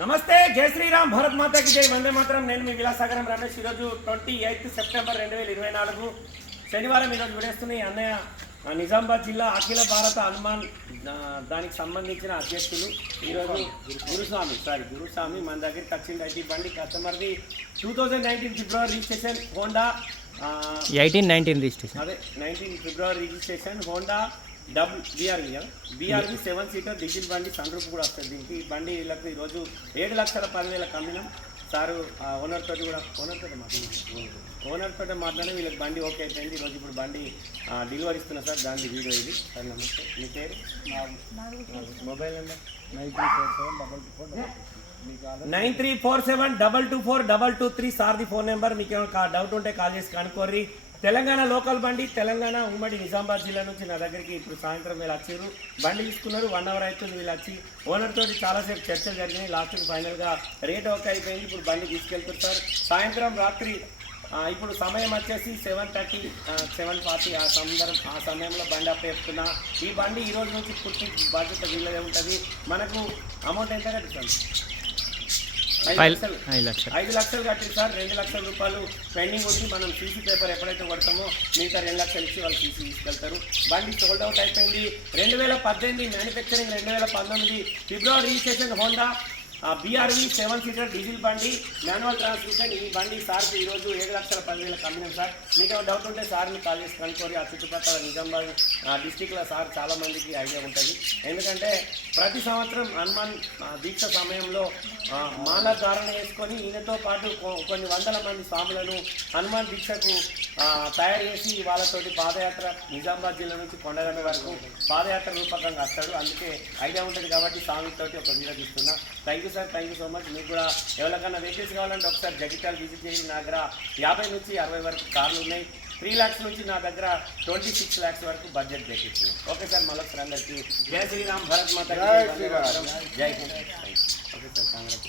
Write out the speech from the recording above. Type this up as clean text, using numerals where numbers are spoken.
నమస్తే, జై శ్రీరామ్, భారత్ మాతాకి జై, వందే మాత్రం. నేను మీ విలాసాగరం రమేష్. ఈరోజు 28 సెప్టెంబర్ 2024 శనివారం. ఈరోజు విడేస్తున్నాయి అన్నయ్య నిజామాబాద్ జిల్లా అఖిల భారత హనుమాన్ దానికి సంబంధించిన అధ్యక్షులు ఈరోజు గురుస్వామి మన దగ్గరికి వచ్చింది. అయితే బండి కస్టమర్ది 2019 ఫిబ్రవరి రిజిస్ట్రేషన్ హోండా 19 రిజిస్ట్రేషన్, అదే 19 ఫిబ్రవరి registration Honda BR-V 7 seater diesel బండి. సన్ రూఫ్ కూడా వస్తుంది దీనికి. ఈ బండి వీళ్ళకి ఈరోజు 7,10,000 కమ్మినాం. సారు ఓనర్తో మాట్లాడి వీళ్ళకి బండి ఓకే అయిపోయింది. ఈరోజు ఇప్పుడు బండి డెలివరీ ఇస్తున్నా సార్, దాని వీడియో ఇది. సార్ నమస్తే, మీ పేరు? Mobile number 9347224223. సార్ది ఫోన్ నెంబర్. మీకు ఏమైనా డౌట్ ఉంటే కాల్ చేసి కనుక్కోర్రి. తెలంగాణ లోకల్ బండి, తెలంగాణ ఉమ్మడి నిజామాబాద్ జిల్లా నుంచి నా దగ్గరికి ఇప్పుడు సాయంత్రం వీళ్ళు వచ్చారు. బండి తీసుకున్నారు, 1 అవర్ అవుతుంది. వీళ్ళు వచ్చి ఓనర్ తోటి చాలాసేపు చర్చలు జరిగినాయి. లాస్ట్కి ఫైనల్గా రేట్ ఓకే అయిపోయింది. ఇప్పుడు బండి తీసుకెళ్తారు సార్. సాయంత్రం రాత్రి ఇప్పుడు సమయం వచ్చేసి 7:30 7:40 ఆ సమయంలో బండి అప్పచెప్తున్నా. ఈ బండి ఈ రోజు నుంచి పుట్టి బాధ్యత వీళ్ళదే ఉంటుంది. మనకు అమౌంట్ ఎంత కట్టిస్తాం? 5 లక్షలు కట్టింది సార్. 2 లక్షల రూపాయలు పెండింగ్ వచ్చి మనం సీసీ పేపర్ ఎప్పుడైతే కొడతామో మిగతా 2 లక్షలు ఇచ్చి వాళ్ళు సీసీ తీసుకెళ్తారు. బండి సోల్డ్ అవుట్ అయిపోయింది. 2018 మ్యానుఫ్యాక్చరింగ్, 2019 ఫిబ్రవరి registration Honda BR-V 7 seater diesel బండి, మాన్యువల్ ట్రాన్స్మిషన్. ఈ బండి సార్కి ఈరోజు 7,10,000 కమ్మినాం సార్. మీకు డౌట్ ఉంటే సార్ని కాల్ చేసి కనుక్కోరి. ఆ చుట్టుపక్కల నిజామాబాద్ డిస్టిక్లో సార్ చాలామందికి ఐడియా ఉంటుంది. ఎందుకంటే ప్రతి సంవత్సరం హనుమాన్ దీక్ష సమయంలో మాల ధారణ చేసుకొని ఈయనతో పాటు కొన్ని వందల మంది స్వాములను హనుమాన్ దీక్షకు తయారు చేసి వాళ్ళతోటి పాదయాత్ర నిజామాబాద్ జిల్లా నుంచి కొండగండ వరకు పాదయాత్ర రూపకంగా వస్తాడు. అందుకే ఐడియా ఉంటుంది కాబట్టి స్వామితోటి ఒక వీడియో తీస్తున్నా. Thank you sir, thank you so much. మీకు కూడా ఎవరికైనా వెహికల్స్ కావాలంటే ఒకసారి జగిత్యాల విజిట్ చేయండి. నా దగ్గర 50 నుంచి 60 వరకు కార్లు ఉన్నాయి. 3 lakhs నుంచి నా దగ్గర 26 lakhs వరకు బడ్జెట్ చేపిస్తుంది. ఓకే సార్, మళ్ళొకసారి అందరికీ జై శ్రీరామ్, భారత్ మాతా జై హింద్. Okay sir, Congress.